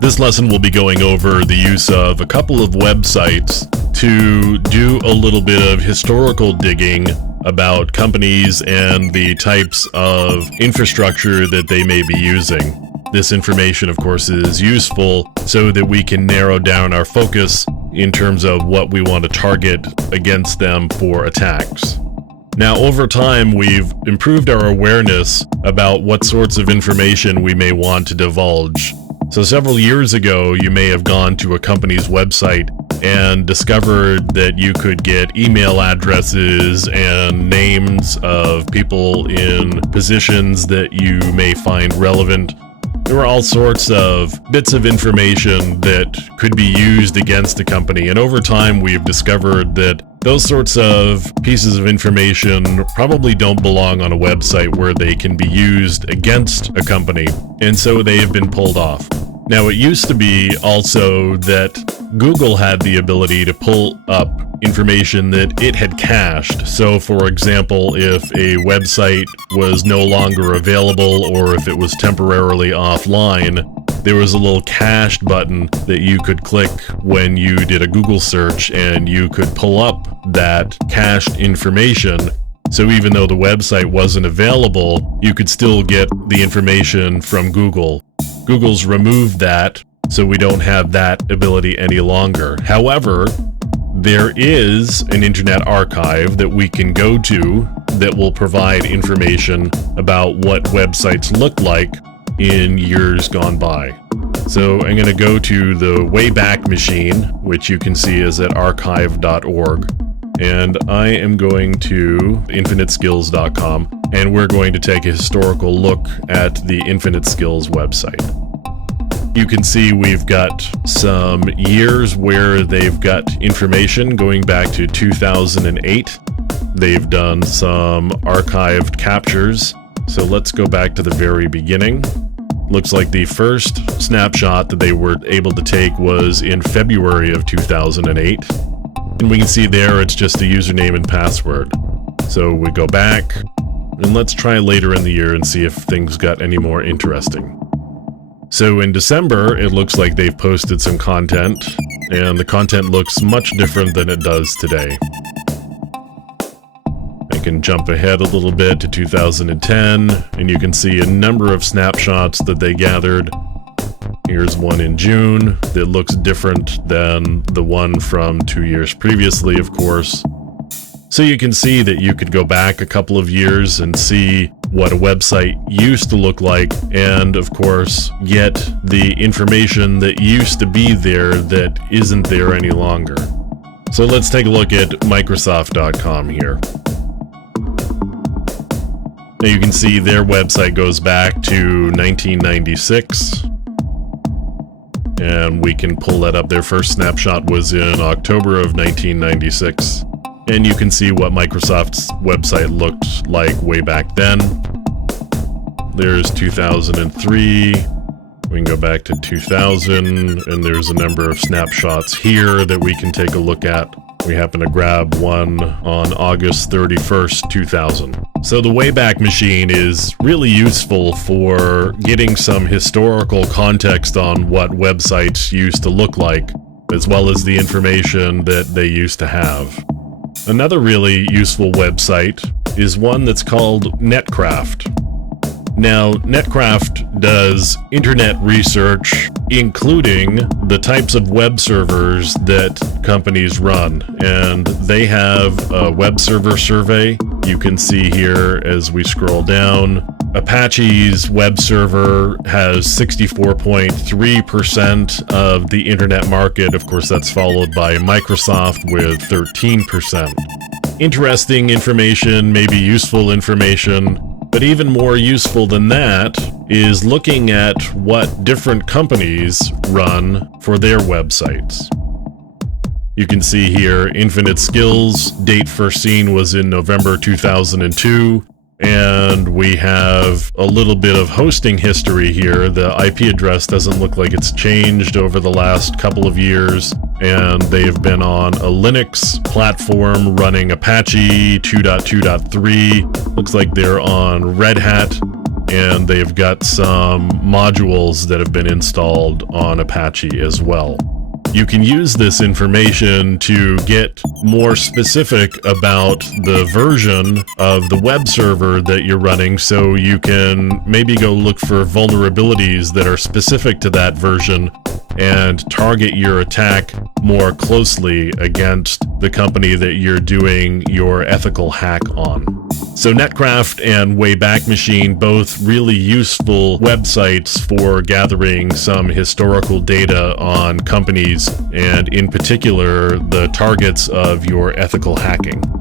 This lesson will be going over the use of a couple of websites to do a little bit of historical digging about companies and the types of infrastructure that they may be using. This information, of course, is useful so that we can narrow down our focus in terms of what we want to target against them for attacks. Now, over time, we've improved our awareness about what sorts of information we may want to divulge. So several years ago, you may have gone to a company's website and discovered that you could get email addresses and names of people in positions that you may find relevant. There were all sorts of bits of information that could be used against a company, and over time we've discovered that those sorts of pieces of information probably don't belong on a website where they can be used against a company, and so they have been pulled off. Now, it used to be also that Google had the ability to pull up information that it had cached. So, for example, if a website was no longer available or if it was temporarily offline, there was a little cached button that you could click when you did a Google search, and you could pull up that cached information. So even though the website wasn't available, you could still get the information from Google. Google's removed that, so we don't have that ability any longer. However, there is an Internet Archive that we can go to that will provide information about what websites looked like in years gone by. So I'm going to go to the Wayback Machine, which you can see is at archive.org. And I am going to infiniteskills.com, and we're going to take a historical look at the Infinite Skills website. You can see we've got some years where they've got information going back to 2008. They've done some archived captures. So let's go back to the very beginning. Looks like the first snapshot that they were able to take was in February of 2008. And we can see there it's just a username and password. So we go back, and let's try later in the year and see if things got any more interesting. So in December, it looks like they've posted some content, and the content looks much different than it does today. I can jump ahead a little bit to 2010, and you can see a number of snapshots that they gathered. Here's one in June that looks different than the one from 2 years previously, of course. So you can see that you could go back a couple of years and see what a website used to look like, and of course get the information that used to be there that isn't there any longer. So let's take a look at Microsoft.com here. Now you can see their website goes back to 1996. And we can pull that up. Their first snapshot was in October of 1996. And you can see what Microsoft's website looked like way back then. There's 2003. We can go back to 2000, and there's a number of snapshots here that we can take a look at. We happen to grab one on August 31st, 2000. So the Wayback Machine is really useful for getting some historical context on what websites used to look like, as well as the information that they used to have. Another really useful website is one that's called Netcraft. Now, Netcraft does internet research, including the types of web servers that companies run. And they have a web server survey. You can see here as we scroll down, Apache's web server has 64.3% of the internet market. Of course, that's followed by Microsoft with 13%. Interesting information, maybe useful information. But even more useful than that is looking at what different companies run for their websites. You can see here Infinite Skills, date first seen was in November 2002, and we have a little bit of hosting history here. The IP address doesn't look like it's changed over the last couple of years, and they've been on a Linux platform running Apache 2.2.3. Looks like they're on Red Hat. and they've got some modules that have been installed on Apache as well. You can use this information to get more specific about the version of the web server that you're running, so you can maybe go look for vulnerabilities that are specific to that version and target your attack more closely against the company that you're doing your ethical hack on. So Netcraft and Wayback Machine, both really useful websites for gathering some historical data on companies, and in particular, the targets of your ethical hacking.